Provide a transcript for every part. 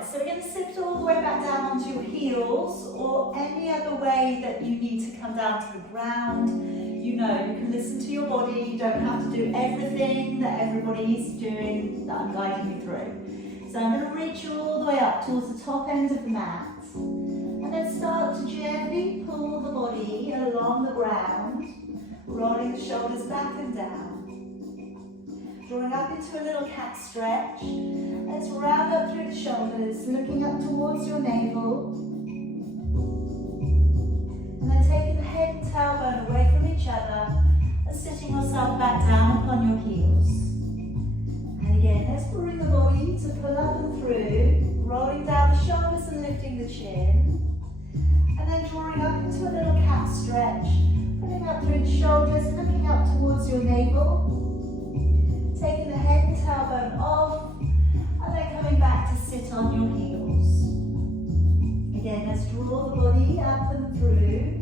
Alright, so we're going to sit all the way back down onto your heels, or any other way that you need to come down to the ground. You know, you can listen to your body, you don't have to do everything that everybody is doing that I'm guiding you through. So I'm going to reach you all the way up towards the top end of the mat, and then start to gently pull the body along the ground, rolling the shoulders back and down. Drawing up into a little cat stretch. Let's round up through the shoulders, looking up towards your navel. And then taking the head and tailbone away from each other and sitting yourself back down upon your heels. And again, let's bring the body to pull up and through, rolling down the shoulders and lifting the chin. And then drawing up into a little cat stretch, pulling up through the shoulders, looking up towards your navel. Taking the head and tailbone off, and then coming back to sit on your heels. Again, let's draw the body up and through,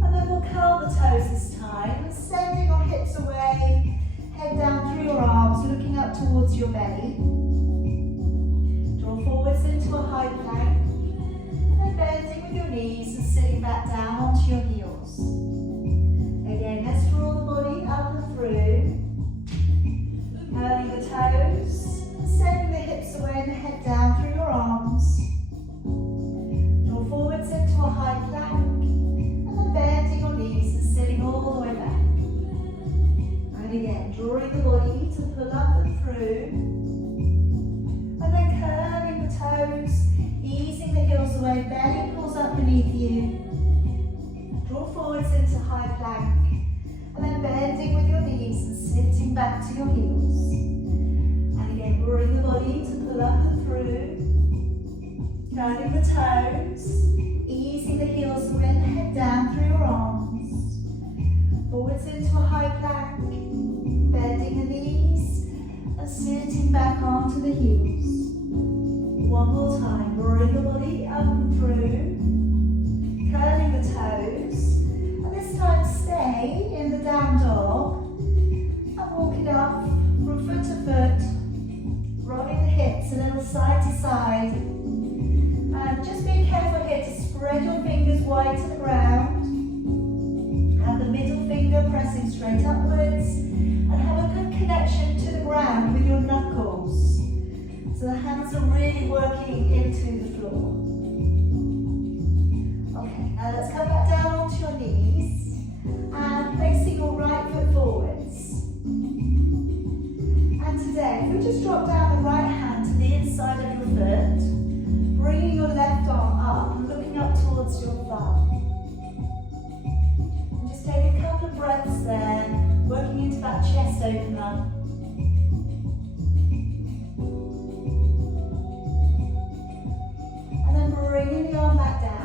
and then we'll curl the toes this time, sending your hips away, head down through your arms, looking up towards your belly. Draw forwards into a high plank, and then bending with your knees and sitting back down onto your heels. Again, let's draw the body up and through. Curling the toes, sending the hips away and the head down through your arms. Draw forwards into a high plank, and then bending your knees and sitting all the way back. And again, drawing the body to pull up and through. And then curling the toes, easing the heels away, belly pulls up beneath you. Draw forwards into high plank. And then bending with your knees and sitting back to your heels. And again, bring the body to pull up and through. Curling the toes, easing the heels away and the head down through your arms. Forwards into a high plank, bending the knees and sitting back onto the heels. One more time, bring the body up and through. Curling the toes. This time stay in the down dog and walk it up from foot to foot, rolling the hips a little side to side. And just be careful here to spread your fingers wide to the ground. Have the middle finger pressing straight upwards and have a good connection to the ground with your knuckles. So the hands are really working into the floor. Okay, now let's come back down onto your knees and placing your right foot forwards. And today, if we just drop down the right hand to the inside of your foot, bringing your left arm up and looking up towards your thumb. And just take a couple of breaths there, working into that chest opener. And then bringing the arm back down.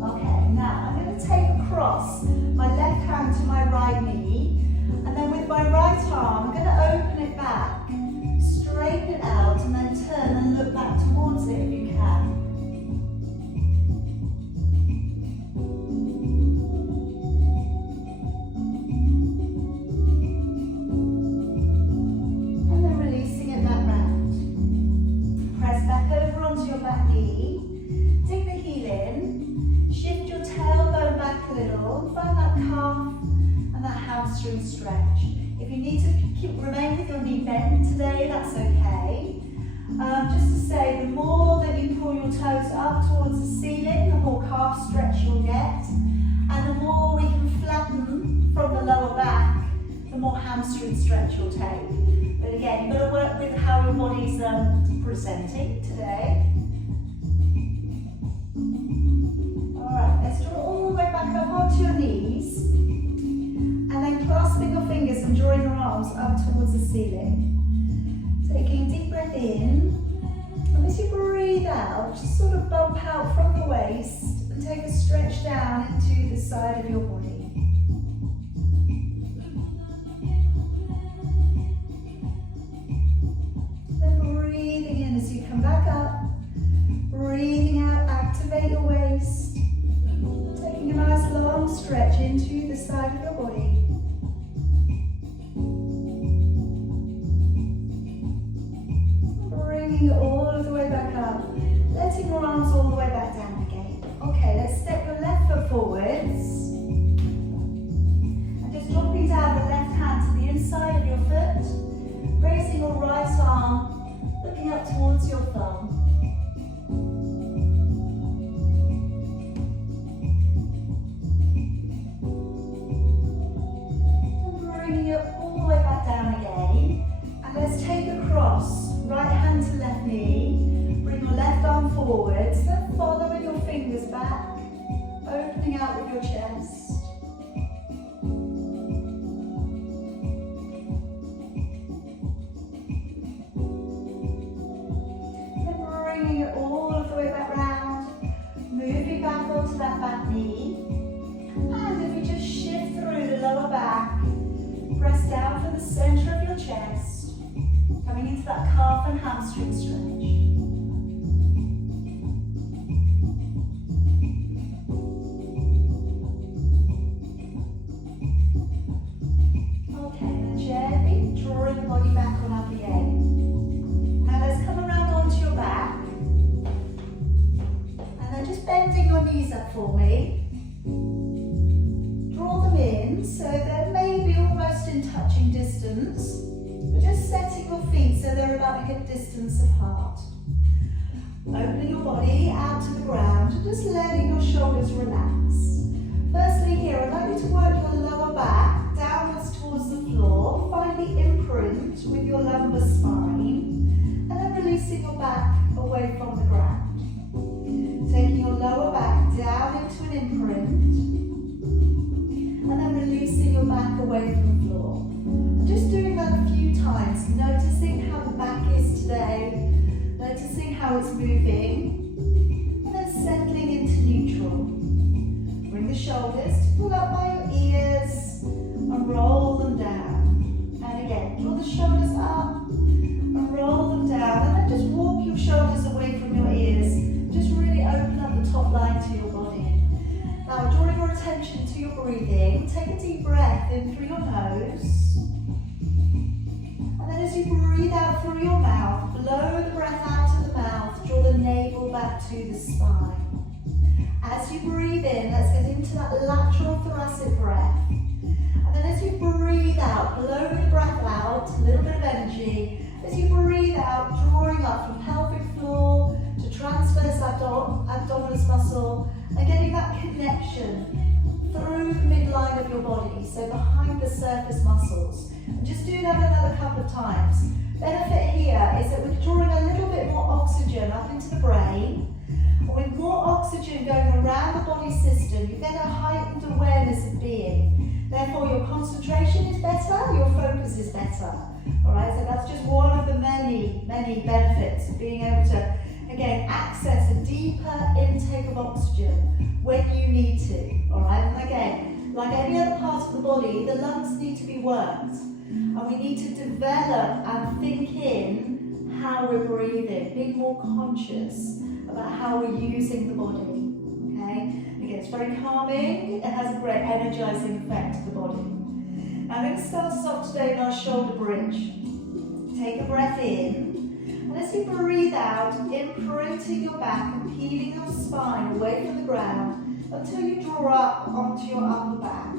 Okay, now I'm going to take across my left hand to my right knee, and then with my right arm, I'm going to open it back, straighten it out, and then turn and look back towards it if you can. And then releasing it back round. Press back over onto your back knee, dig the heel in, shift your tailbone back a little, find that calf and that hamstring stretch. If you need to remain with your knee bent today, that's okay. Just to say, the more that you pull your toes up towards the ceiling, the more calf stretch you'll get, and the more we can flatten from the lower back, the more hamstring stretch you'll take. But again, you've got to work with how your body's presenting today. Alright, let's draw all the way back up onto your knees, and then clasping your fingers and drawing your arms up towards the ceiling. Taking a deep breath in, and as you breathe out, just sort of bump out from the waist and take a stretch down into the side of your body. Then breathing in as you come back up, breathing out, activate your waist, taking a nice long stretch into the side of your body. Bringing it all of the way back up. pressing your arms all the way back down again. Okay, let's step your left foot forwards. And just dropping down the left hand to the inside of your foot. Raising your right arm, looking up towards your thumb. And bringing it all the way back down again. And let's take a cross, right hand to left knee. Bring your left arm forwards, then follow with your fingers back, opening out with your chest. Bringing it all of the way back round, moving back onto that back knee, and if we just shift through the lower back, press down from the center of your chest, coming into that calf and hamstring stretch. Okay, then gently drawing the body back on up again. Now let's come around onto your back. Just bending your knees up for me. Draw them in so they're maybe almost in touching distance, but just setting your feet so they're about a hip distance apart. Opening your body out to the ground and just letting your shoulders relax. Firstly here, I'd like you to work your lower back downwards towards the floor. Find the imprint with your lumbar spine and then releasing your back away from the ground. Taking your lower back down into an imprint and then releasing your back away from the floor. I'm just doing that a few times, noticing how the back is today, noticing how it's moving, and then settling into neutral. Bring the shoulders to pull up by your ears and roll them down. And again, draw the shoulders up and roll them down, and then just walk your shoulders away from your ears. Just really open up the top line to your body. Now, drawing your attention to your breathing, take a deep breath in through your nose. And then as you breathe out through your mouth, blow the breath out of the mouth, draw the navel back to the spine. As you breathe in, let's get into that lateral thoracic breath. And then as you breathe out, blow the breath out, a little bit of energy. As you breathe out, drawing up from pelvic floor, to transverse abdominis muscle and getting that connection through the midline of your body, so behind the surface muscles. And just do that another couple of times. Benefit here is that we're drawing a little bit more oxygen up into the brain. And with more oxygen going around the body system, you get a heightened awareness of being. Therefore, your concentration is better, your focus is better. All right, so that's just one of the many, many benefits of being able to, again, access a deeper intake of oxygen when you need to. All right, and again, like any other part of the body, the lungs need to be worked. And we need to develop and think in how we're breathing, being more conscious about how we're using the body. Okay? Again, it's very calming. It has a great energizing effect to the body. Now I'm going to start us off today in our shoulder bridge. Take a breath in. And as you breathe out, imprinting your back and peeling your spine away from the ground until you draw up onto your upper back.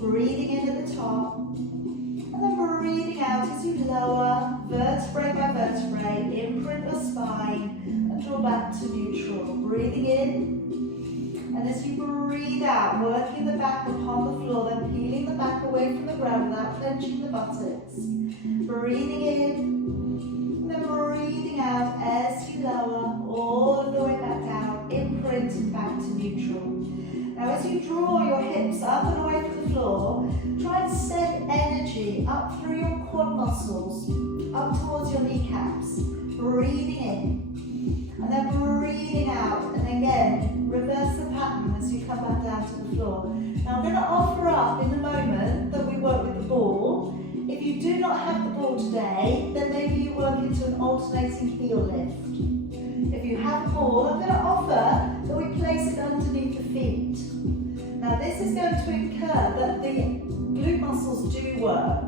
Breathing in at the top. And then breathing out as you lower, vertebrae by vertebrae, imprint your spine and draw back to neutral. Breathing in. And as you breathe out, working the back upon the floor, then peeling the back away from the ground without clenching the buttocks. Breathing in, and then breathing out as you lower, all of the way back down, imprint back to neutral. Now as you draw your hips up and away from the floor, try and send energy up through your quad muscles, up towards your kneecaps. Breathing in, and then breathing out, and again, reverse the pattern as you come back down to the floor. Now I'm going to offer up in a moment that we work with the ball. If you do not have the ball today, then maybe you work into an alternating heel lift. If you have a ball, I'm going to offer that we place it underneath the feet. Now this is going to incur that the glute muscles do work.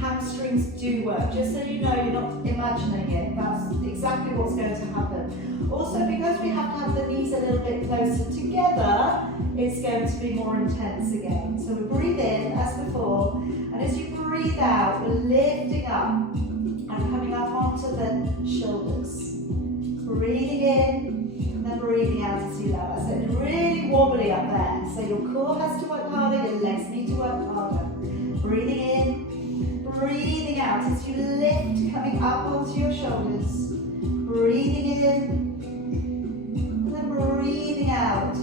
hamstrings do work. Just so you know, you're not imagining it. That's exactly what's going to happen. Also, because we have to have the knees a little bit closer together, it's going to be more intense again. So we breathe in as before, and as you breathe out, we're lifting up and coming up onto the shoulders. Breathing in, and then breathing out as you lower. So it's really wobbly up there. So your core has to work harder, your legs need to work harder. Breathing in, breathing out as you lift, coming up onto your shoulders. Breathing in, and then breathing out.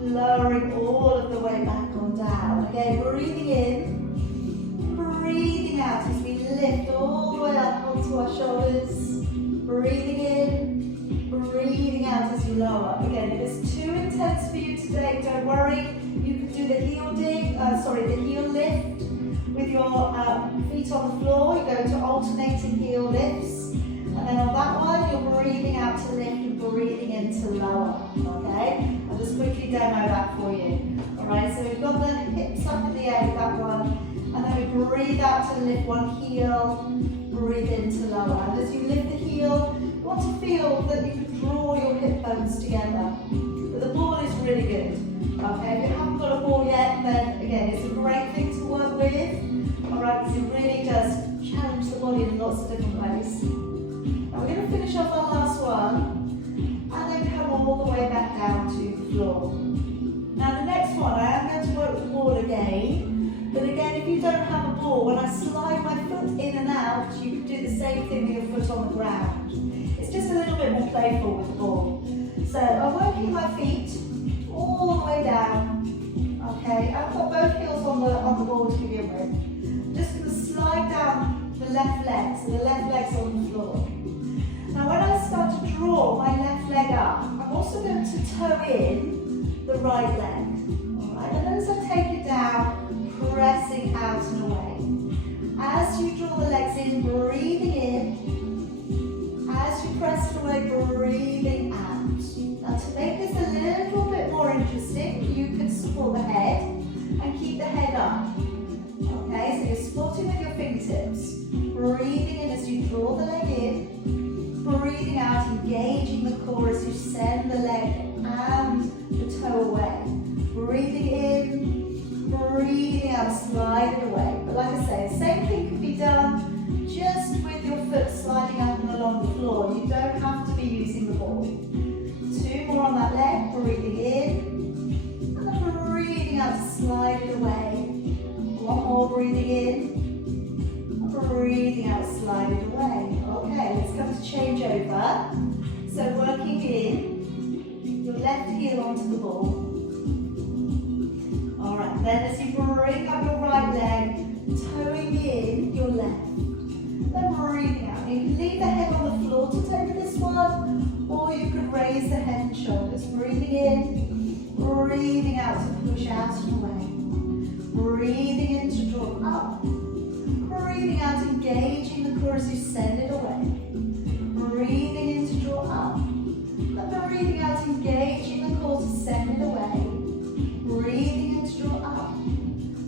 Lowering all of the way back on down. Again, breathing in, breathing out as we lift all the way up onto our shoulders. Breathing in, breathing out as you lower. Again, if it's too intense for you today, don't worry. You can do the heel lift with your feet on the floor. You go to alternating heel lifts. And then on that one, you're breathing out to lift and breathing in to lower. Okay? I'll just quickly demo that for you. Alright, so we've got the hips up in the air with that one. And then we breathe out to lift one heel, breathe in to lower. And as you lift the heel, you want to feel that you can draw your hip bones together. But the ball is really good. Okay, if you haven't got a ball yet, then again, it's a great thing to work with. Alright, because it really does challenge the body in lots of different ways. Now we're going to finish off our last one, and then come all the way back down to the floor. Now the next one, I am going to work with the ball again. But again, if you don't have a ball, when I slide my foot in and out, you can do the same thing with your foot on the ground. It's just a little bit more playful with the ball. So I'm working my feet all the way down. Okay, I've got both heels on the ball to begin with. I'm just going to slide down the left leg, so the left leg's on the floor. Now when I start to draw my left leg up, I'm also going to toe in the right leg. Alright, and as I take it down, pressing out and away. As you draw the legs in, breathing in. As you press it away, breathing out. Now to make this a little bit more interesting, you can support the head and keep the head up. Okay, so you're supporting with your fingertips. Breathing in as you draw the leg in. Breathing out, engaging the core as you send the leg and the toe away. Breathing in, breathing out, slide it away. But like I say, the same thing can be done just with your foot sliding up and along the floor. You don't have to be using the ball. 2 more on that leg, breathing in, and then breathing out to slide it away. 1 more, breathing in, and breathing out, slide it away. Okay, let's come to change over. So working in, your left heel onto the ball. Alright, then as you bring up your right leg, toeing in your left. Then breathing out. You can leave the head on the floor to take this one, or you could raise the head and shoulders. Breathing in, breathing out to push out and away. Breathing in to draw up. Breathing out, engaging the core as you send it away. Breathing in to draw up. Then breathing out, engaging the core to send it away. Breathing in to draw up.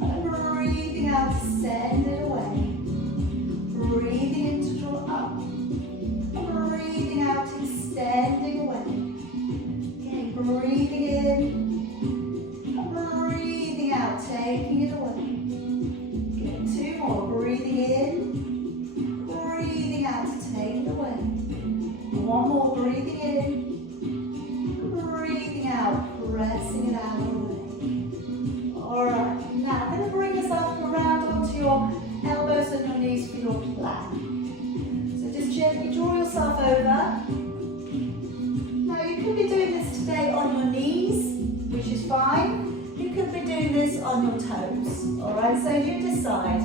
And breathing out to send it away. Breathing in to draw up. And breathing out, extending away. Okay, breathing in. And breathing out, taking it away. Okay, 2 more. Breathing in. Breathing out to take it away. 1 more. Breathing in. Breathing out, pressing it out away. Alright, now I'm going to bring this up around onto your elbows and your knees for your plank. So just gently draw yourself over. Now you could be doing this today on your knees, which is fine. You could be doing this on your toes. Alright, so you decide.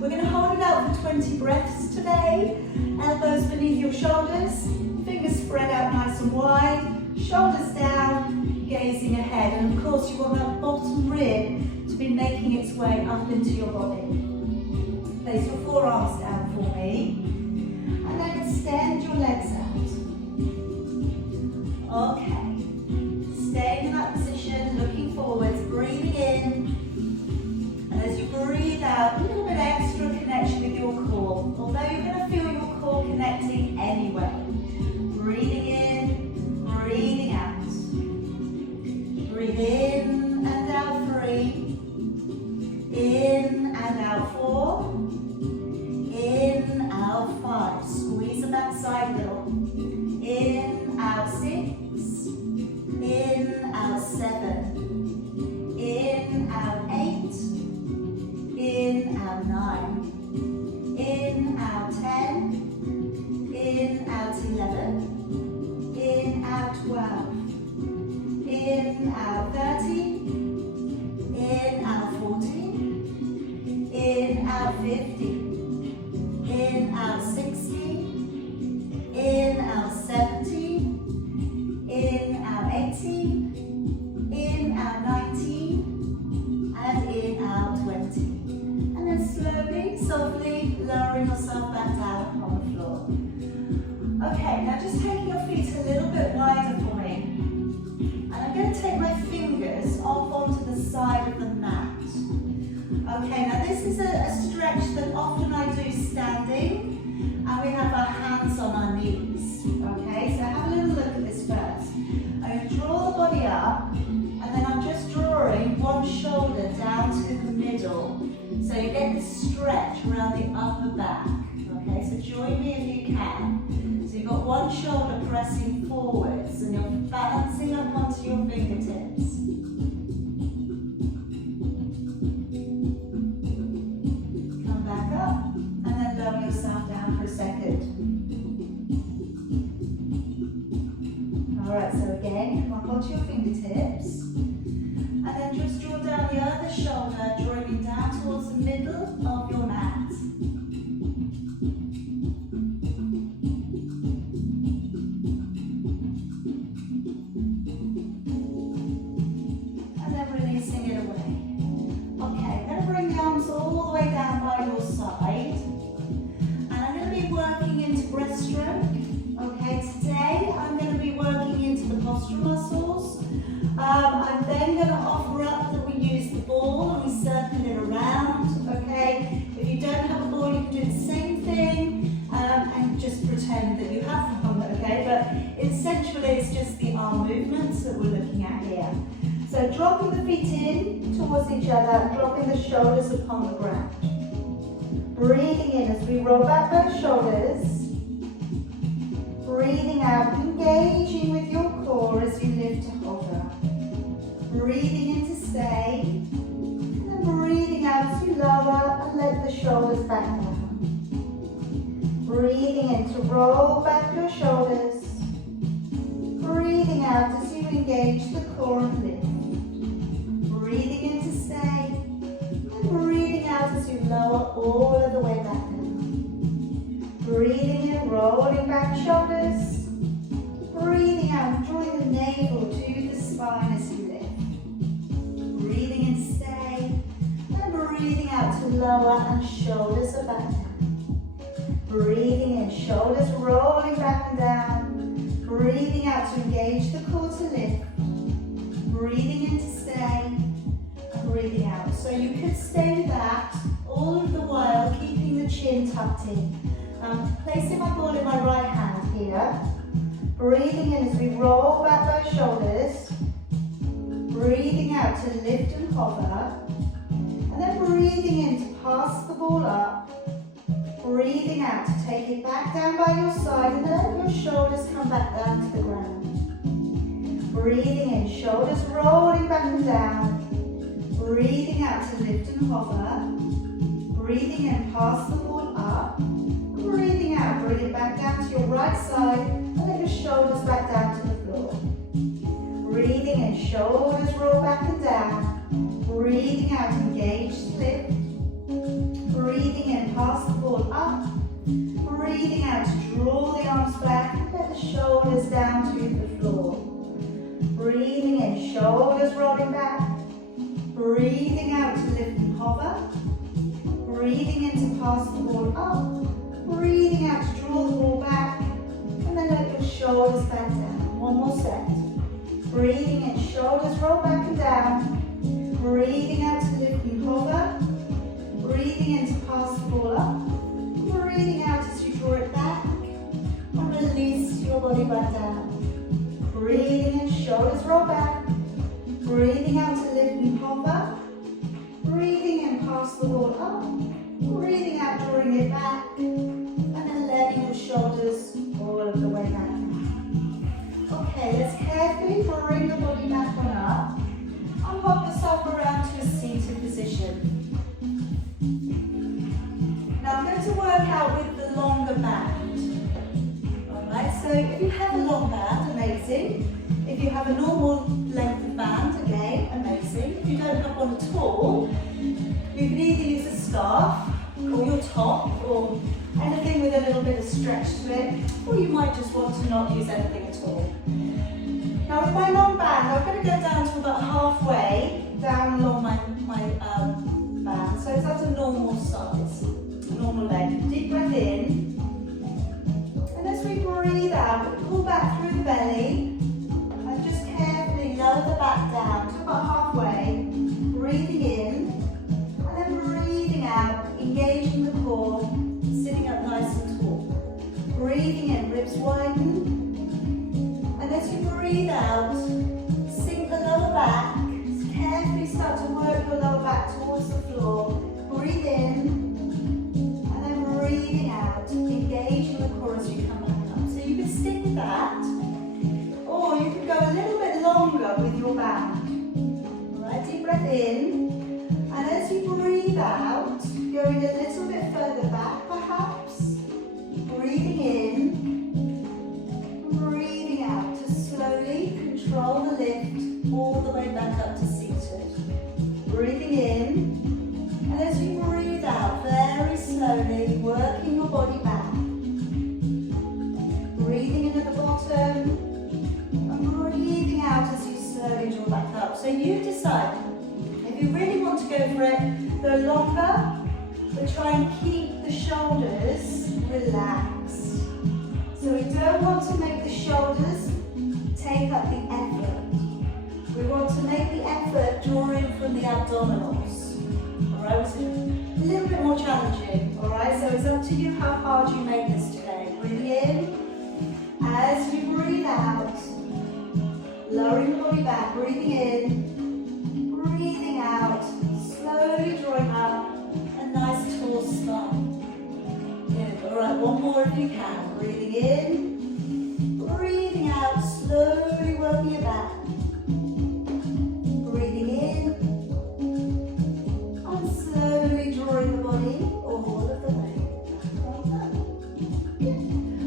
We're going to hold it out for 20 breaths today. Elbows beneath your shoulders, fingers spread out nice and wide, shoulders down, gazing ahead. And of course you want that bottom rib to be making its way up into your body. Place your forearms down for me. And then extend your legs out. Okay. Staying in that position, looking forwards, breathing in. And as you breathe out, a little bit extra connection 11, in, out, 12, in, out, 13, in, out, 14, in, out, 15, in, out, 16, in, out, 17, in, out, 18, in, out, 19, and in, out, 20. And then slowly, softly, lowering yourself back down on the floor. Okay, now just taking your feet a little bit wider for me. And I'm going to take my fingers off onto the side of the mat. Okay, now this is a stretch that often I do standing, and we have our hands on our knees. Okay, so have a little look at this first. I'm going to draw the body up, and then I'm just drawing one shoulder down to the middle. So you get this stretch around the upper back. Okay, so join me if you can. So you've got one shoulder pressing forwards, and you're balancing up onto your fingertips. Come back up, and then lower yourself down for a second. Alright, so again, come up onto your fingertips. And then just draw down the other shoulder, drawing it down towards the middle of your mat. And then releasing it away. Okay, I'm going to bring the arms all the way down by your side. And I'm going to be working into breaststroke. Okay, today I'm going to be working into the postural muscles. I'm then going to offer up that we use the ball and we circle it around, okay? If you don't have a ball, you can do the same thing and just pretend that you have one, okay? But essentially, it's just the arm movements that we're looking at here. So dropping the feet in towards each other and dropping the shoulders upon the ground. Breathing in as we roll back those shoulders. Breathing out, engaging with your core as you lift to hover. Breathing in to stay, and then breathing out to lower and let the shoulders back down. Breathing in to roll back your shoulders. Breathing out as you engage the core and lift. Breathing in to stay, and breathing out as you lower all of the way back down. Breathing in, rolling back shoulders. Breathing out, drawing the navel to the spine as you lift. Breathing in, stay, and breathing out to lower and shoulders are back down. Breathing in, shoulders rolling back and down. Breathing out to engage the core to lift. Breathing in to stay, and breathing out. So you could stay with that all of the while, keeping the chin tucked in. Placing my ball in my right hand here. Breathing in as we roll back those shoulders. Breathing out to lift and hover. And then breathing in to pass the ball up. Breathing out to take it back down by your side and let your shoulders come back down to the ground. Breathing in, shoulders rolling back and down. Breathing out to lift and hover. Breathing in, pass the ball up. Breathing out, bring it back down to your right side and let your shoulders back down to the floor. Breathing in, shoulders roll back and down. Breathing out, engage, lift. Breathing in, pass the ball up. Breathing out to draw the arms back and let the shoulders down to the floor. Breathing in, shoulders rolling back. Breathing out to lift and hover. Breathing in to pass the ball up. Breathing out to draw the ball back, and then let your shoulders back down. One more set. Breathing in, shoulders roll back and down. Breathing out to lift and hover. Breathing in to pass the ball up. Breathing out as you draw it back, and release your body back down. Breathing in, shoulders roll back. Breathing out to lift and hover. Breathing in, pass the ball up. Breathing out, drawing it back, and then letting your shoulders all of the way back down. Okay, let's carefully bring the body back on up and pop yourself around to a seated position. Now I'm going to work out with the longer band. Alright, so so if you have a long band, amazing. If you have a normal length of band, again, amazing. If you don't have one at all, you can either use a scarf or your top or anything with a little bit of stretch to it, or you might just want to not use anything at all. Now with my long band, I'm going to go down to about halfway down along my band, so it's at a normal size, normal length. Deep breath in, and as we breathe out, we pull back through the belly, and just carefully lower the back down to about halfway, breathing in, and then breathing out, engaging the core, sitting up nice and tall. Breathing in, ribs widen, and as you breathe out, sink the lower back, carefully start to work your lower back towards the floor. Breathe in, and then breathing out, engaging the core as you come back up. So you can stick with that, or you can go a little bit longer with your band. Alright, deep breath in, and as you breathe out, going a little bit further back perhaps, breathing in, breathing out to slowly control the lift all the way back up to seated. Breathing in, and as you breathe out, very slowly working your body back. Breathing in at the bottom, and breathing out as you slowly draw back up. So you decide. If you really want to go for it, go longer, but try and keep the shoulders relaxed. So we don't want to make the shoulders take up the effort. We want to make the effort draw in from the abdominals. Alright, so a little bit more challenging. Alright, so it's up to you how hard you make this today. Breathe in, as you breathe out, lowering the body back, breathing in, breathing out, slowly drawing up a nice tall spine. Good, alright, one more if you can. Breathing in, breathing out, slowly working it back. Breathing in, and slowly drawing the body all of the way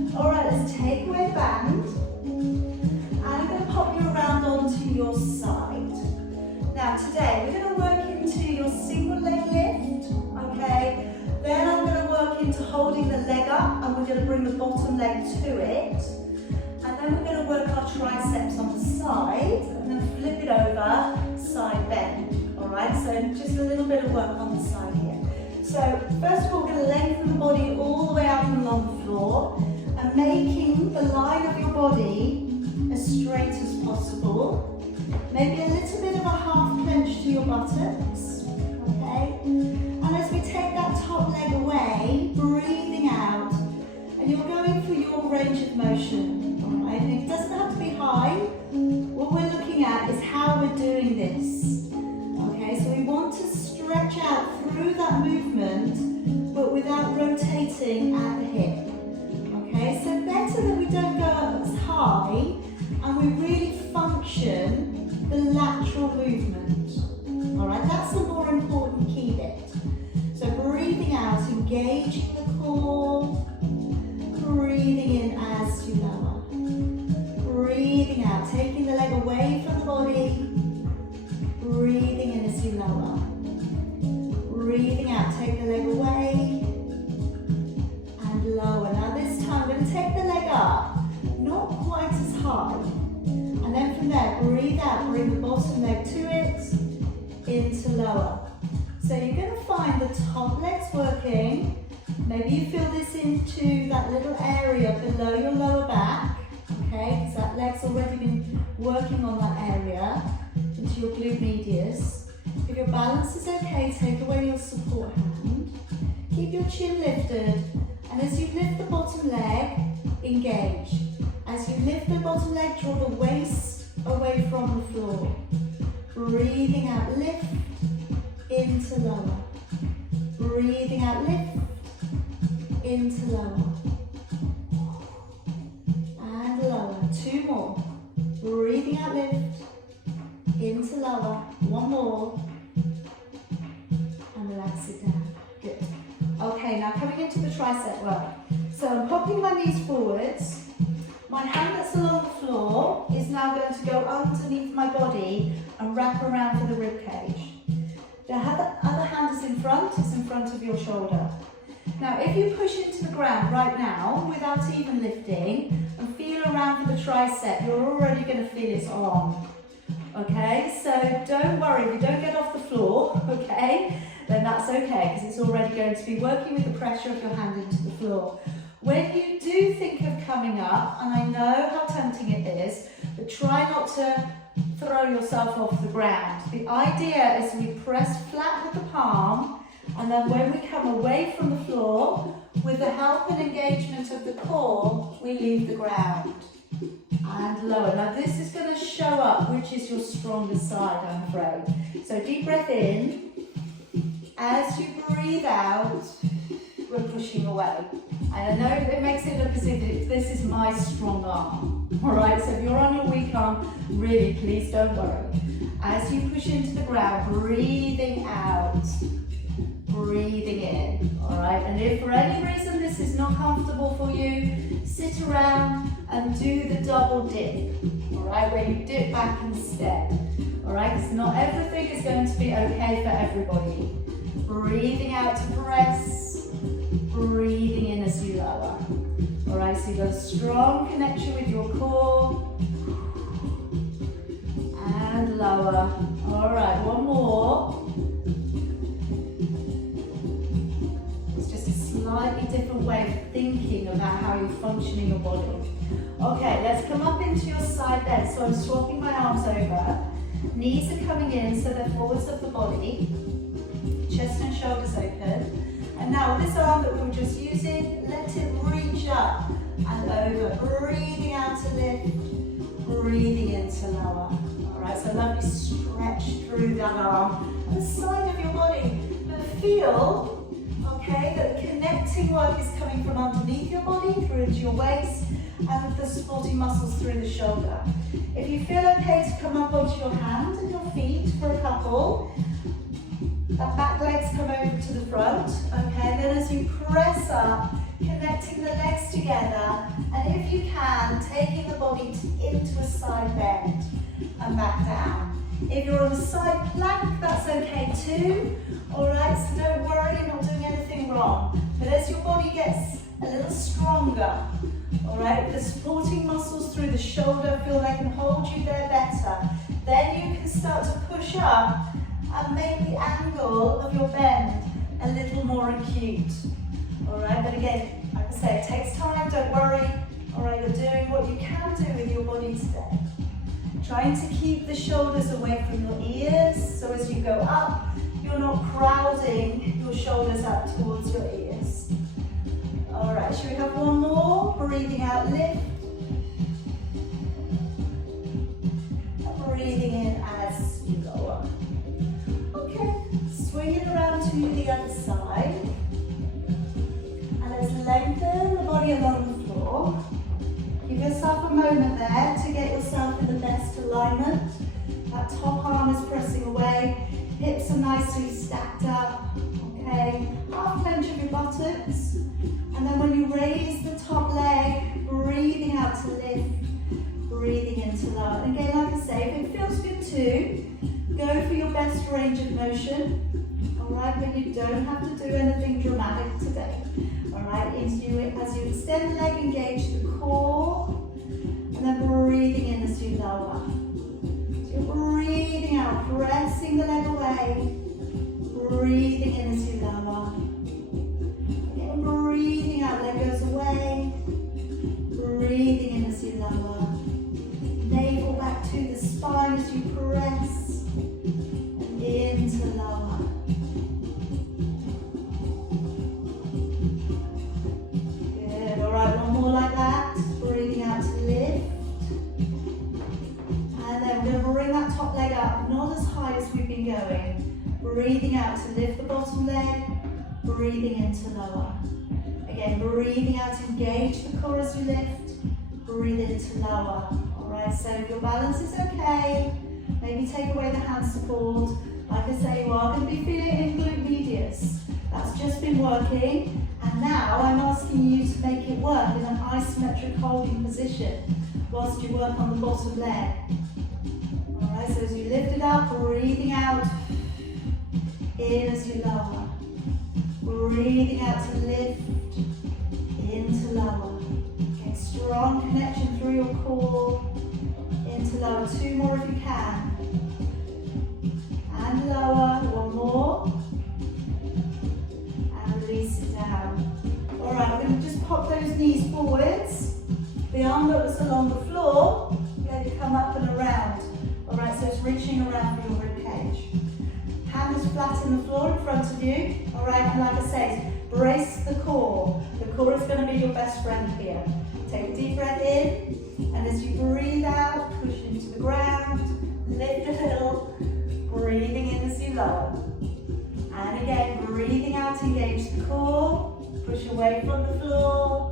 back. Alright, let's take away the band. And I'm going to pop you around onto your side. Now today, we're going to work into your single leg lift, okay? Then I'm going to work into holding the leg up, and we're going to bring the bottom leg to it. And then we're going to work our triceps on the side, and then flip it over, side bend. Alright, so just a little bit of work on the side here. So first of all, we're going to lengthen the body all the way out and along the floor, and making the line of your body as straight as possible. Maybe a little bit of a half clench to your buttocks, okay? And as we take that top leg away, breathing out, and you're going for your range of motion, all right? And it doesn't have to be high. What we're looking at is how we're doing this, okay? So we want to stretch out through that movement, but without rotating at the hip, okay? So better that we don't go up as high, and we really function the lateral movement. Alright, that's the more important key bit. So breathing out, engaging the core, breathing in as you lower. Breathing out, taking the leg away from the body, breathing in as you lower. Breathing out, take the leg away, and lower. Now this time, we're going to take the leg up, not quite as high. And then from there, breathe out, bring the bottom leg to it, into lower. So you're going to find the top leg's working. Maybe you feel this into that little area below your lower back, okay, because that leg's already been working on that area, into your glute medius. If your balance is okay, take away your support hand. Keep your chin lifted, and as you lift the bottom leg, engage. As you lift the bottom leg, draw the waist away from the floor. Breathing out, lift, into lower. Breathing out, lift, into lower. And lower. Two more. Breathing out, lift, into lower. One more. And relax it down. Good. Okay, now coming into the tricep work. So I'm popping my knees forwards. My hand that's along the floor is now going to go underneath my body and wrap around for the rib cage. The other hand is in front of your shoulder. Now, if you push into the ground right now without even lifting and feel around for the tricep, you're already going to feel it's on. Okay, so don't worry if you don't get off the floor, okay, then that's okay because it's already going to be working with the pressure of your hand into the floor. When you do think of coming up, and I know how tempting it is, but try not to throw yourself off the ground. The idea is we press flat with the palm, and then when we come away from the floor, with the help and engagement of the core, we leave the ground. And lower. Now this is going to show up which is your strongest side, I'm afraid. So deep breath in. As you breathe out, we're pushing away. And I know it makes it look as if this is my strong arm. Alright, so if you're on your weak arm, really please don't worry. As you push into the ground, breathing out, breathing in. Alright, and if for any reason this is not comfortable for you, sit around and do the double dip. Alright, where you dip back and step. Alright, because not everything is going to be okay for everybody. Breathing out to press, breathing in as you lower. Alright, so you've got a strong connection with your core. And lower. Alright, one more. It's just a slightly different way of thinking about how you function in your body. Okay, let's come up into your side bend. So I'm swapping my arms over. Knees are coming in so they're forwards of the body. Chest and shoulders open. And now this arm that we were just using, let it reach up and over. Breathing out to lift, breathing in to lower. Alright, so lovely stretch through that arm and the side of your body. But feel, okay, that the connecting work is coming from underneath your body through into your waist and the supporting muscles through the shoulder. If you feel okay to come up onto your hands and your feet for a couple, that back legs come over to the front, okay, and then as you press up, connecting the legs together, and if you can, taking the body into a side bend and back down. If you're on a side plank, that's okay too, alright, so don't worry, you're not doing anything wrong. But as your body gets a little stronger, alright, the supporting muscles through the shoulder feel they can hold you there better, then you can start to push up and make the angle of your bend a little more acute. Alright, but again, like I say, it takes time, don't worry. Alright, you're doing what you can do with your body today. Trying to keep the shoulders away from your ears, so as you go up, you're not crowding your shoulders up towards your ears. Alright, should we have one more? Breathing out, lift. And breathing in as you lower. Okay, swing it around to the other side. And let's lengthen the body along the floor. Give yourself a moment there to get yourself in the best alignment. That top arm is pressing away. Hips are nicely stacked up. Okay, half clench of your buttocks. And then when you raise the top leg, breathing out to lift, breathing into lower. And again, like I say, if it feels good too, go for your best range of motion. Alright, but you don't have to do anything dramatic today. Alright, as you extend the leg, engage the core, and then breathing in as you lower. So you're breathing out, pressing the leg away, breathing in as you lower. Again, breathing out, leg goes away, breathing in as you lower. Navel back to the spine as you press, and into lower. Alright, one more like that. Breathing out to lift. And then we're going to bring that top leg up, not as high as we've been going. Breathing out to lift the bottom leg. Breathing into lower. Again, breathing out to engage the core as you lift. Breathe into lower. Alright, so if your balance is okay, maybe take away the hand support. Like I say, you are going to be feeling it in glute medius. That's just been working. And now I'm asking you to make it work in an isometric holding position whilst you work on the bottom leg. Alright, so as you lift it up, breathing out, in as you lower. Breathing out to lift, in to lower. Get strong connection through your core, into lower. 2 more if you can. And lower, 1 more. And release it down. Alright, we're going to just pop those knees forwards. The arm that's along the floor, let it come up and around. Alright, so it's reaching around for your rib cage. Hand is flat in the floor in front of you. Alright, and like I say, brace the core. The core is going to be your best friend here. Take a deep breath in, and as you breathe out, push into the ground, lift a little, breathing in as you lower. And again, breathing out, engage the core, push away from the floor,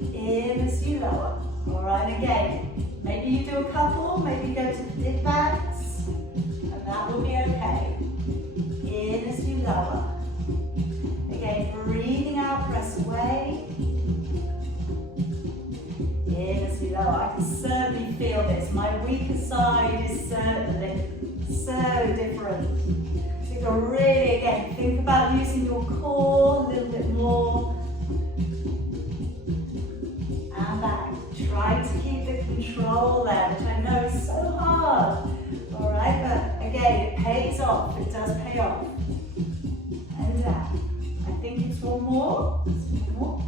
in as you lower. Alright, again, maybe you do a couple, maybe you go to the dip backs, and that will be okay. In as you lower. Again, breathing out, press away. In as you lower. I can certainly feel this. My weaker side is certainly so different. So you can really, again, think about using your core a little bit more. And back. Try to keep the control there, which I know is so hard. Alright, but again, it pays off. It does pay off. And down. I think it's 1 more. One more.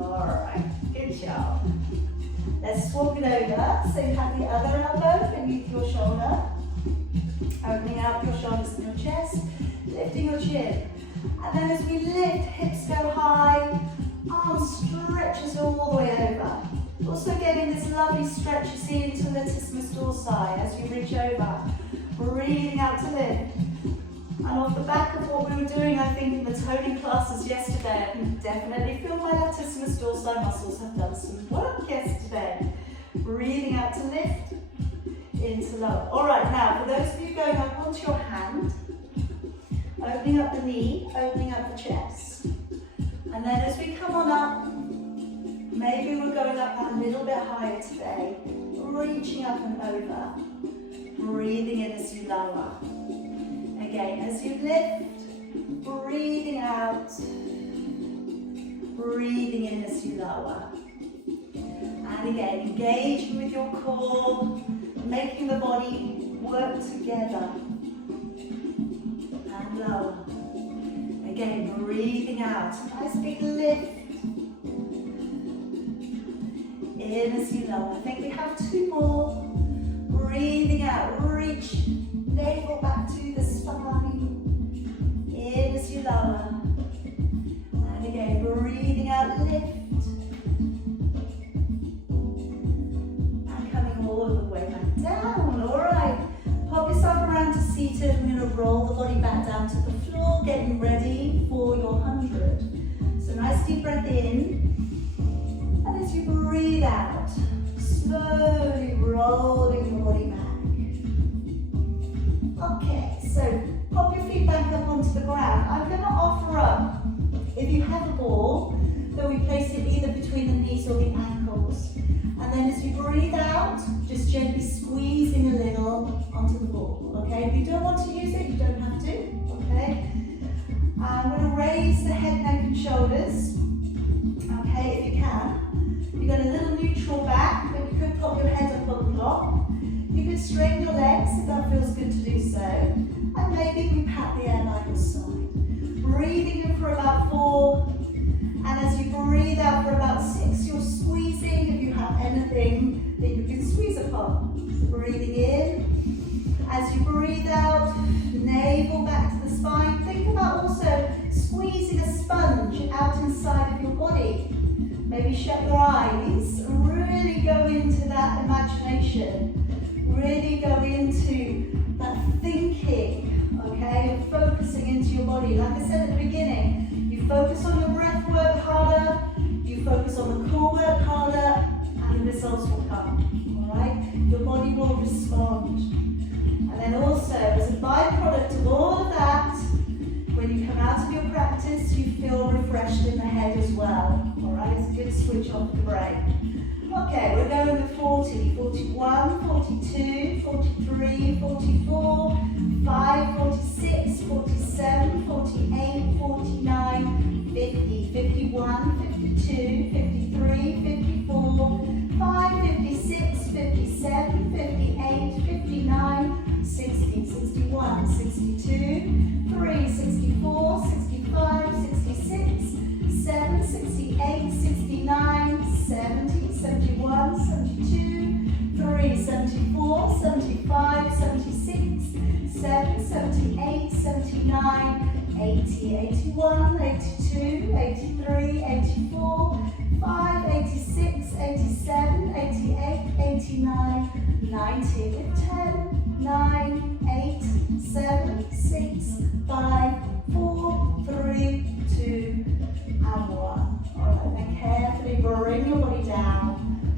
Alright, good job. Let's swap it over. So you have the other elbow beneath your shoulder. Opening out your shoulders and your chest. Lifting your chin. And then as we lift, hips go high. Arms stretches all the way over. Also getting this lovely stretch you see into latissimus dorsi as you reach over. Breathing out to lift. And off the back of what we were doing, I think, in the toning classes yesterday, I can definitely feel my latissimus dorsi muscles have done some work yesterday. Breathing out to lift, into lower. Alright, now for those of you going up onto your hand, opening up the knee, opening up the chest. And then as we come on up, maybe we're going up a little bit higher today, reaching up and over. Breathing in as you lower. Again, as you lift, breathing out, breathing in as you lower. And again, engaging with your core, making the body work together. And lower. Again, breathing out. Nice big lift. In as you lower. I think we have 2 more. Breathing out, reach, navel back to the spine. In as you lower. And again, breathing out, lift. And coming all the way back down. Alright. Pop yourself around to seated. I'm going to roll the body back down to the floor, getting ready for your 100. So nice deep breath in. And as you breathe out, slowly rolling your body back. Okay, so pop your feet back up onto the ground. I'm going to offer up, if you have a ball, then we place it either between the knees or the ankles. And then as you breathe out, just gently squeezing a little onto the ball. Okay, if you don't want to use it, you don't have to. Okay, I'm going to raise the head, neck and shoulders. Okay, if you can. You've got a little neutral back, but you could pop your head up on the block. You could straighten your legs if that feels good to do so. And maybe we pat the air by your side. Breathing in for about 4. And as you breathe out for about 6, you're squeezing if you have anything that you can squeeze upon. So breathing in. As you breathe out, navel back to the spine. Think about also squeezing a sponge out inside of your body. Maybe shut your eyes and really go into that imagination. Really go into that thinking, okay? You're focusing into your body. Like I said at the beginning, you focus on your breath work harder, you focus on the core work harder, and the results will come, all right? Your body will respond. And then also, as a byproduct of all of that, when you come out of your practice, practice, you feel refreshed in the head as well. Alright, it's a good switch off the brain. Okay, we're going with 40, 41, 42, 43, 44, 5, 46, 47, 48, 49, 50, 51, 52, 53, 54, 5, 56, 57, 58, 59, 60, 61, 62, 3, 64, 65, 66, 7, 68, 69, 70, 71, 72, 3, 74, 75, 76, 7, 78, 79, 80, 81, 82, 83, 84, 5, 86, 87, 88, 89, 90, with 10, 9, 8, 7, 6, 5, 4, 3, 2, and 1. Alright, then carefully bring your body down,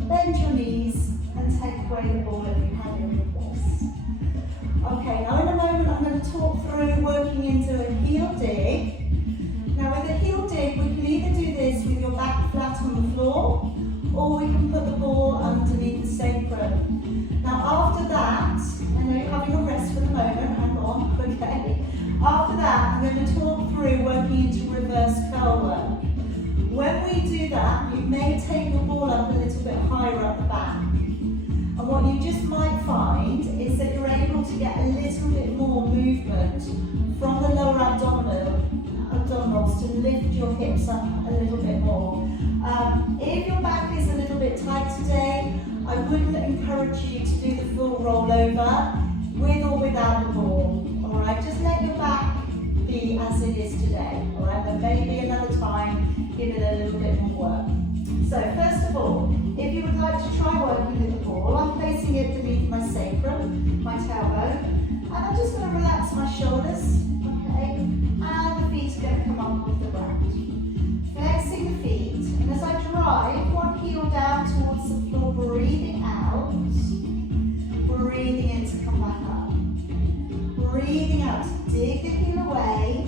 bend your knees, and take away the ball if you have your request. Okay, now in a moment I'm going to talk through working into a heel dig. Now with a heel dig, we can either do this with your back flat on the floor, or we can put the ball underneath the sacrum. Now after that, I know you're having a rest for the moment, hang on, okay. After that, I'm going to talk through working into reverse curl work. When we do that, you may take your ball up a little bit higher up the back. And what you just might find is that you're able to get a little bit more movement from the lower abdominals to lift your hips up a little bit more. If your back is a little bit tight today, I wouldn't encourage you to do the full rollover with or without the ball. Alright, just let your back be as it is today. Alright, then maybe another time, give it a little bit more work. So first of all, if you would like to try working with the ball, I'm placing it beneath my sacrum, my tailbone, and I'm just going to relax my shoulders, okay, and the feet are going to come up off the ground. Flexing the feet, and as I drive one heel down towards the floor, breathing out, breathing in to come back up. Breathing out to dig the heel away,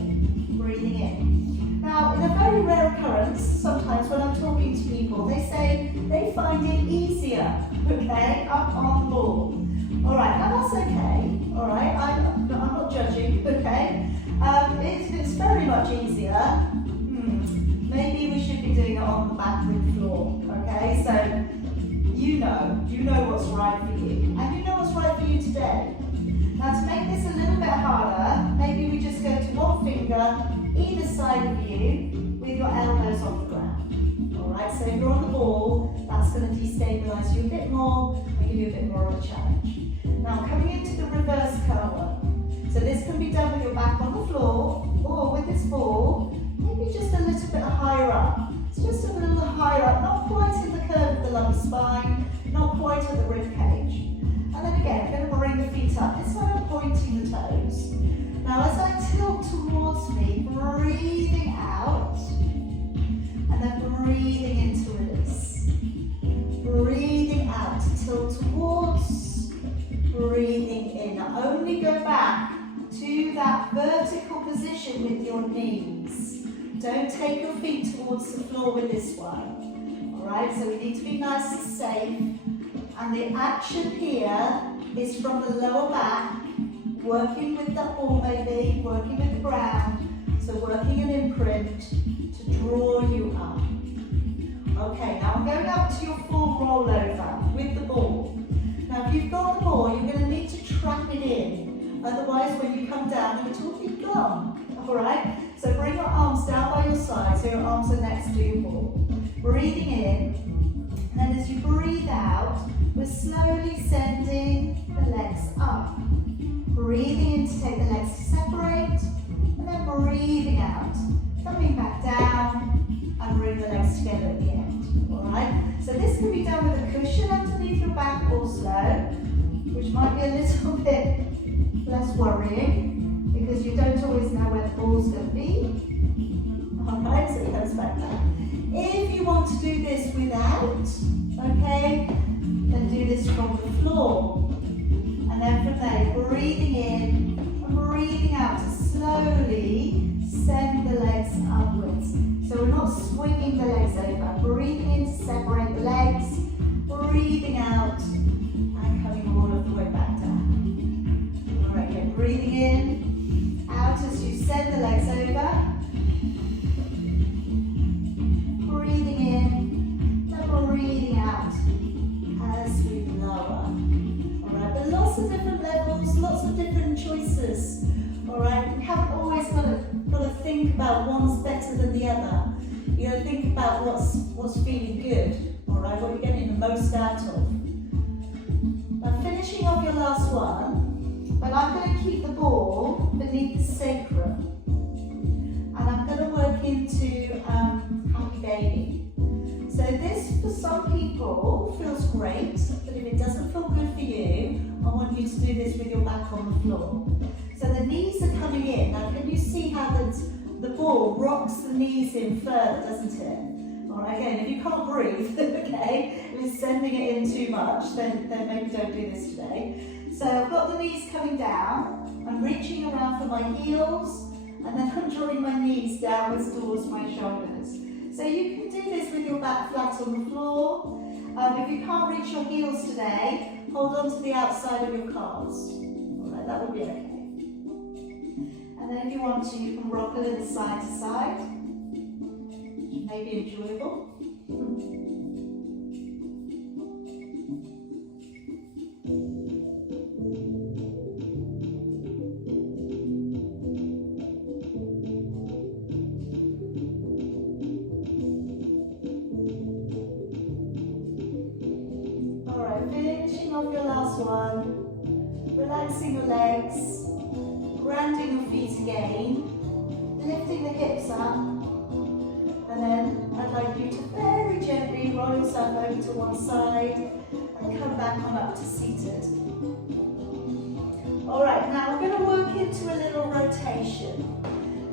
breathing in. Now, in a very rare occurrence, sometimes when I'm talking to people, they say they find it easier, okay, up on the ball. Alright, now that's okay, alright, I'm not judging, okay. If it's very much easier, maybe we should be doing it on the back with the floor, okay. So, you know what's right for you, and you know what's right for you today. Now to make this a little bit harder, maybe we just go to one finger either side of you with your elbows on the ground. Alright, so if you're on the ball, that's going to destabilise you a bit more and give you a bit more of a challenge. Now coming into the reverse curl work. So this can be done with your back on the floor or with this ball, maybe just a little bit higher up. It's just a little higher up, not quite in the curve of the lumbar spine, not quite at the rib cage. And then again, I'm going to bring the feet up. This time I'm pointing the toes. Now as I tilt towards me, breathing out, and then breathing into release. Breathing out to tilt towards, breathing in. Now only go back to that vertical position with your knees. Don't take your feet towards the floor with this one. Alright, so we need to be nice and safe. And the action here is from the lower back, working with the ball maybe, working with the ground, so working an imprint to draw you up. Okay, now I'm going up to your full rollover with the ball. Now if you've got the ball, you're going to need to trap it in, otherwise when you come down, it will be gone. Alright, so bring your arms down by your side, so your arms are next to your ball. Breathing in, and then as you breathe out, we're slowly sending the legs up. Breathing in to take the legs to separate, and then breathing out. Coming back down, and bring the legs together at the end. Alright? So this can be done with a cushion underneath your back also, which might be a little bit less worrying, because you don't always know where the ball's going to be. Alright, so it comes back down. If you want to do this without, okay, then do this from the floor. And then from there, breathing in and breathing out to slowly send the legs legs upwards. So we're not swinging the legs over. Breathing in to separate the legs. Breathing out and coming all of the way back down. All right, again, breathing in, out as you send the legs over. Breathing in and breathing out as we lower. All right, but lots of different levels, lots of different choices. All right, we haven't always got to think about one's better than the other. You got to think about what's feeling good. All right, what you're getting the most out of. Now finishing off your last one, but I'm going to keep the ball beneath the sacrum, and I'm going to work into happy baby. So this, for some people, feels great, but if it doesn't feel good for you, I want you to do this with your back on the floor. So the knees are coming in. Now can you see how the ball rocks the knees in further, doesn't it? All right, again, if you can't breathe, okay, if it's sending it in too much, then maybe don't do this today. So I've got the knees coming down. I'm reaching around for my heels, and then I'm drawing my knees downwards towards my shoulders. So you can do this with your back flat on the floor. If you can't reach your heels today, hold on to the outside of your calves. All right, that will be okay. And then if you want to, you can rock a little side to side, which may be enjoyable. All right, finishing off your last one, relaxing your legs. Grounding your feet again, lifting the hips up, and then I'd like you to very gently roll yourself over to one side and come back on up to seated. Alright, now we're going to work into a little rotation.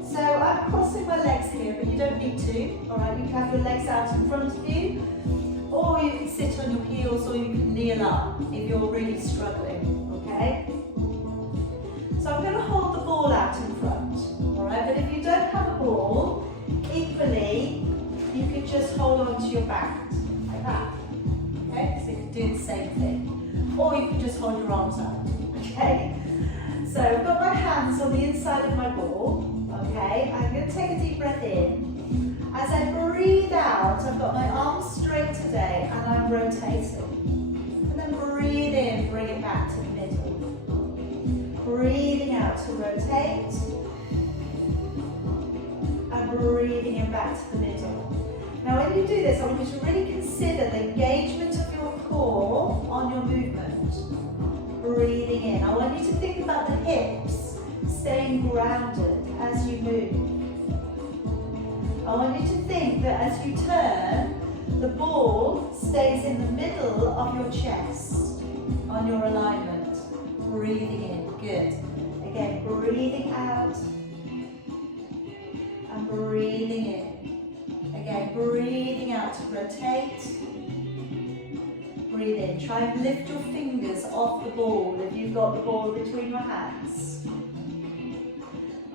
So I'm crossing my legs here, but you don't need to. Alright, you can have your legs out in front of you, or you can sit on your heels, or you can kneel up if you're really struggling, okay? So I'm going to hold the ball out in front, all right? But if you don't have a ball, equally, you can just hold on to your back, like that, okay? So you can do the same thing. Or you can just hold your arms out, okay? So I've got my hands on the inside of my ball, okay? I'm going to take a deep breath in. As I breathe out, I've got my arms straight today, and I'm rotating. And then breathe in, bring it back to the middle. Breathing out to rotate, and breathing in back to the middle. Now when you do this, I want you to really consider the engagement of your core on your movement. Breathing in. I want you to think about the hips staying grounded as you move. I want you to think that as you turn, the ball stays in the middle of your chest on your alignment. Breathing in, good. Again, breathing out and breathing in. Again, breathing out to rotate. Breathe in. Try and lift your fingers off the ball if you've got the ball between your hands.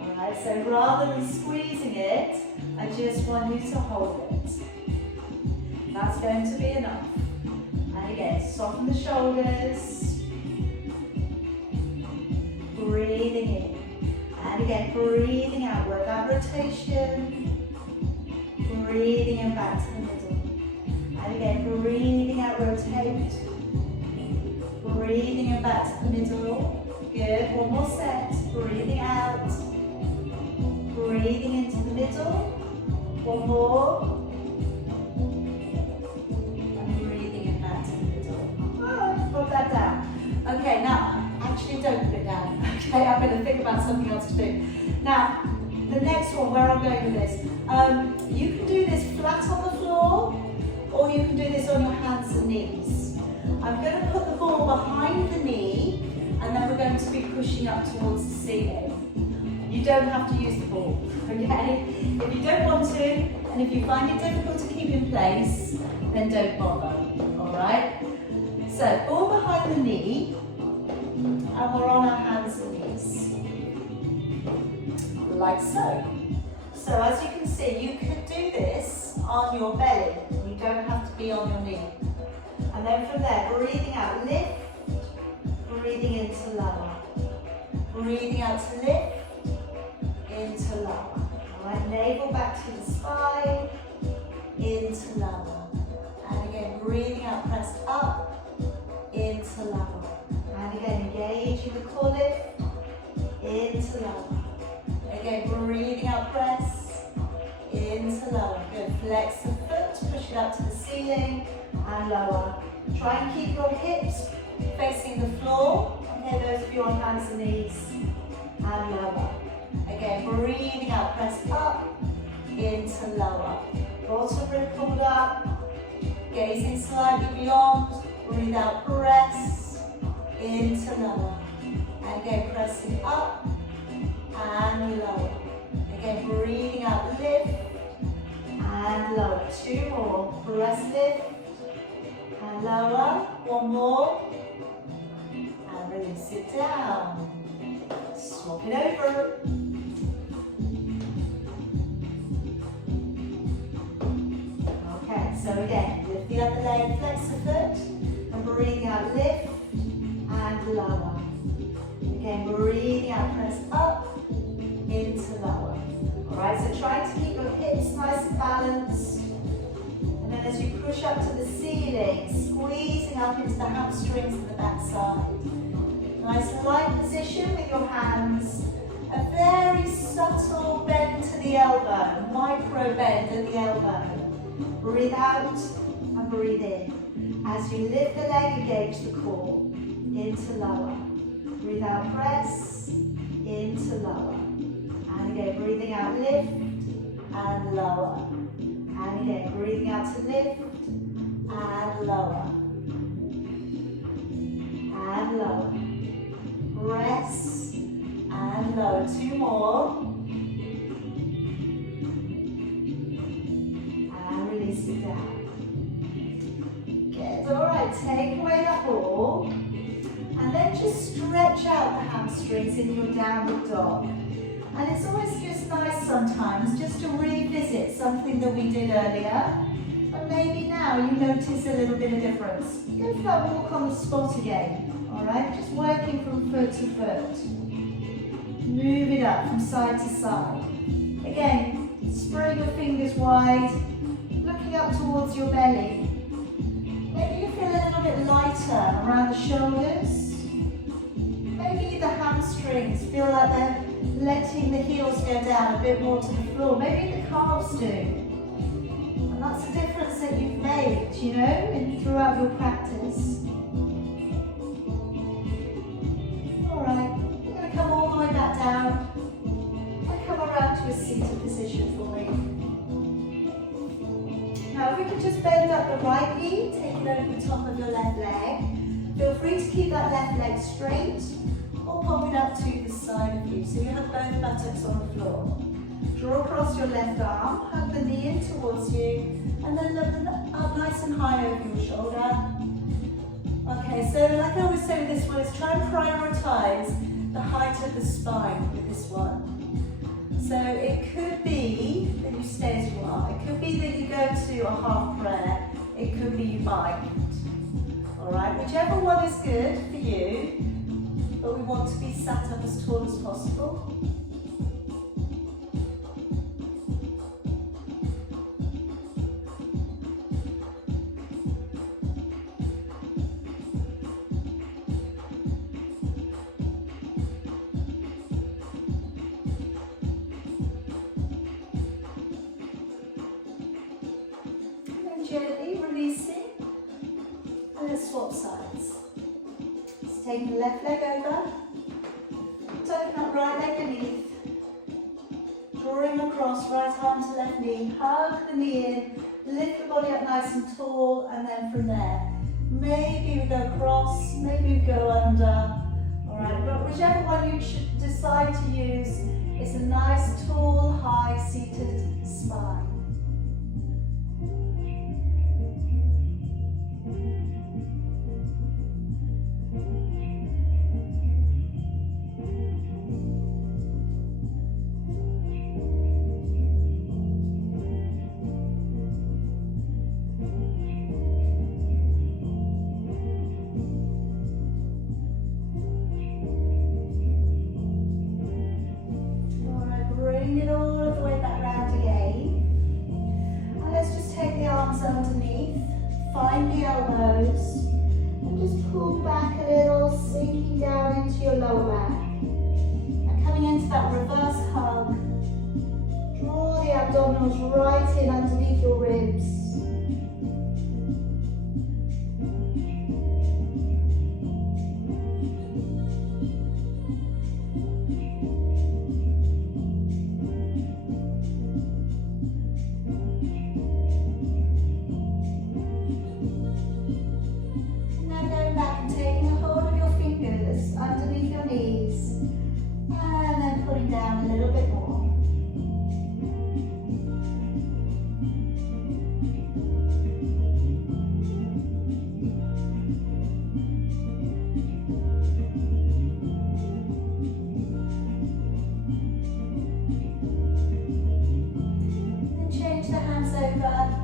Alright, so rather than squeezing it, I just want you to hold it. That's going to be enough. And again, soften the shoulders. Breathing in, and again breathing out, work that rotation, breathing in back to the middle, and again breathing out, rotate, breathing in back to the middle, good, one more set, breathing out, breathing into the middle, one more, and breathing in back to the middle. Alright, put that down. Okay, now, actually don't put it down. Okay, I'm going to think about something else to do. Now, the next one, where I'm going with this, you can do this flat on the floor, or you can do this on your hands and knees. I'm going to put the ball behind the knee, and then we're going to be pushing up towards the ceiling. You don't have to use the ball, okay? If you don't want to, and if you find it difficult to keep in place, then don't bother, all right? So, ball behind the knee, and we're on our hands and knees, like so. So So as you can see, you could do this on your belly. You don't have to be on your knee. And then from there, breathing out, lift, breathing into lower. Breathing out to lift, into lower. All right, navel back to the spine, into lower. And again, breathing out, press up, into lower. And again, engaging the core lift, into lower. Again, breathing out, press, into lower. Good, flex the foot, push it up to the ceiling, and lower. Try and keep your hips facing the floor. Okay, those of you on hands and knees, and lower. Again, breathing out, press up, into lower. Bottom rib pulled up, gazing slightly beyond. Breathe out, press, into lower. And again, pressing up, and lower. Again, breathing out, lift, and lower. Two more, press, lift, and lower. One more. Release it down. Swap it over. Okay, so again, lift the other leg, flex the foot, and breathing out, lift, and lower. Again, breathing out, press up, into lower. Alright, so trying to keep your hips nice and balanced. And then as you push up to the ceiling, squeezing up into the hamstrings and the back side. Nice light position with your hands. A very subtle bend to the elbow, micro bend at the elbow. Breathe out and breathe in. As you lift the leg, engage the core. Into lower. Breathe out, press. Into lower. And again, breathing out, lift and lower. And again, breathing out to lift and lower. And lower. Press and lower. Two more. And release it down. Good. Alright, take away that ball. And then just stretch out the hamstrings in your downward dog. And it's always just nice sometimes just to revisit something that we did earlier. And maybe now you notice a little bit of difference. Go for that walk on the spot again. Alright, just working from foot to foot. Move it up from side to side. Again, spread your fingers wide, looking up towards your belly. Maybe you feel a little bit lighter around the shoulders. Maybe the hamstrings feel like they're letting the heels go down a bit more to the floor. Maybe the calves do. And that's the difference that you've made, you know, throughout your practice. Alright, you're going to come all the way back down and come around to a seated position for me. Now if we can just bend up the right knee, take it over the top of your left leg. Feel free to keep that left leg straight or pop it up to the side of you. So you have both buttocks on the floor. Draw across your left arm, hug the knee in towards you, and then look up nice and high over your shoulder. Okay, so like I always say with this one, is try and prioritise the height of the spine with this one. So it could be that you stay as you are. It could be that you go to a half prayer. It could be you bind. Alright, whichever one is good for you, but we want to be sat up as tall as possible. Gently releasing, and let's swap sides. Let's take the left leg over, tucking up right leg beneath, drawing across right arm to left knee, hug the knee in, lift the body up nice and tall, and then from there, maybe we go across, maybe we go under. Alright, but whichever one you decide to use, it's a nice tall, high seated spine. underneath. Find the elbows and just pull back a little, sinking down into your lower back. And coming into that reverse hug, draw the abdominals right in underneath your ribs. Underneath your knees, and then pulling down a little bit more. Then change the hands over.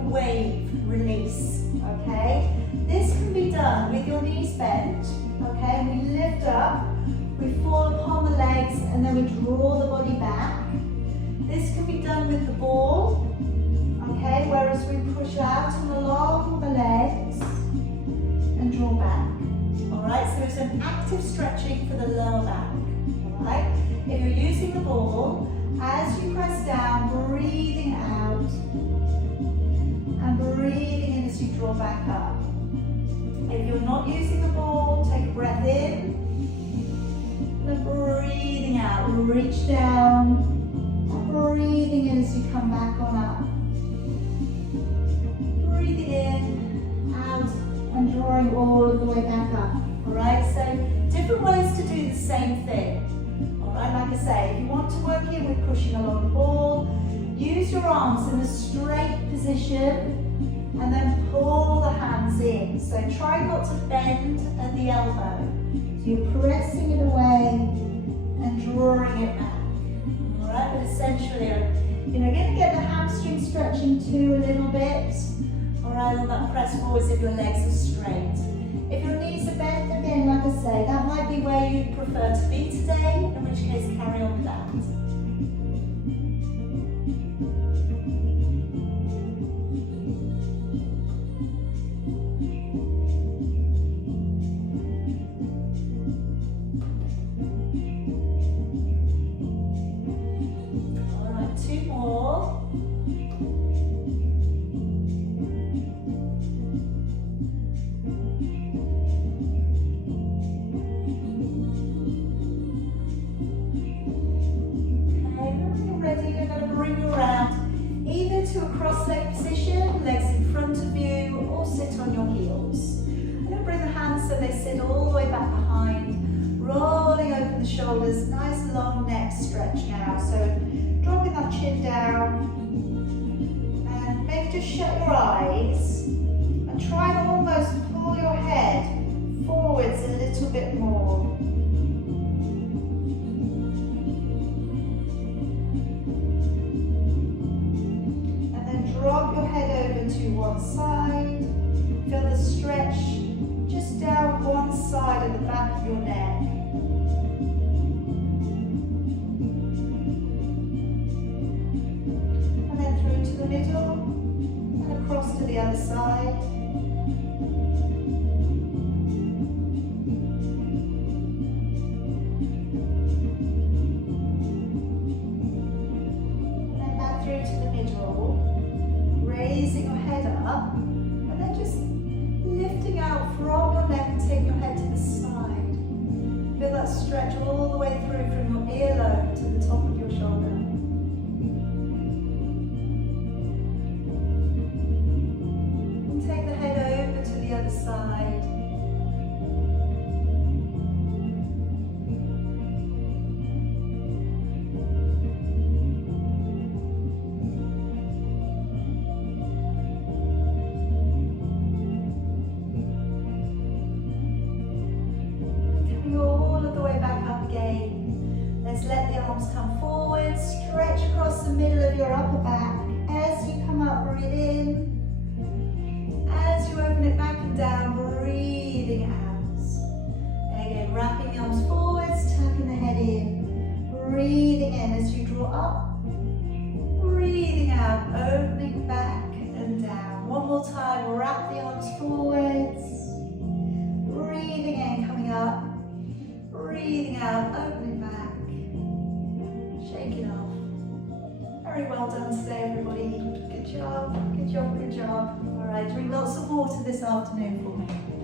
Wave release, okay? This can be done with your knees bent, okay? We lift up, we fall upon the legs, and then we draw the body back. This can be done with the ball, okay? Whereas we push out and along the legs and draw back, all right? So it's an active stretching for the lower back, all right? If you're using the ball, as you press down, breathing out, and breathing in as you draw back up. If you're not using the ball, take a breath in, and then breathing out, reach down, and breathing in as you come back on up. Breathing in, out, and drawing all of the way back up. Alright, so different ways to do the same thing. Alright, like I say, if you want to work here with pushing along the ball, use your arms in a straight position and then pull the hands in. So try not to bend at the elbow. So you're pressing it away and drawing it back. Alright, but essentially you're going to get the hamstring stretching too a little bit. Alright, on that press forwards if your legs are straight. If your knees are bent, again, like I say, that might be where you prefer to be today, in which case carry on with that. To a cross-leg position, legs in front of you, or sit on your heels. And then bring the hands so they sit all the way back behind, rolling open the shoulders, nice long neck stretch now. So dropping that chin down, and maybe just shut your eyes, and try and almost pull your head forwards a little bit more. Drop your head over to one side, feel the stretch just down one side of the back of your neck. And then through to the middle and across to the other side. And then back through to the middle. Raising your head up, and then just lifting out from your neck and taking your head to the side. Feel that stretch all the way through from your earlobe to the top of your shoulder. And take the head over to the other side. Let's let the your upper back. As you come up, breathe in. As you open it back and down, breathing out. Again, wrapping the arms forwards, tucking the head in. Breathing in as you draw up. Breathing out, opening back and down. One more time, wrap the arms forwards. Breathing in, coming up. Breathing out, opening back. Shake it off. Very well done today, everybody. Good job, good job, good job. All right, drink lots of water this afternoon for me.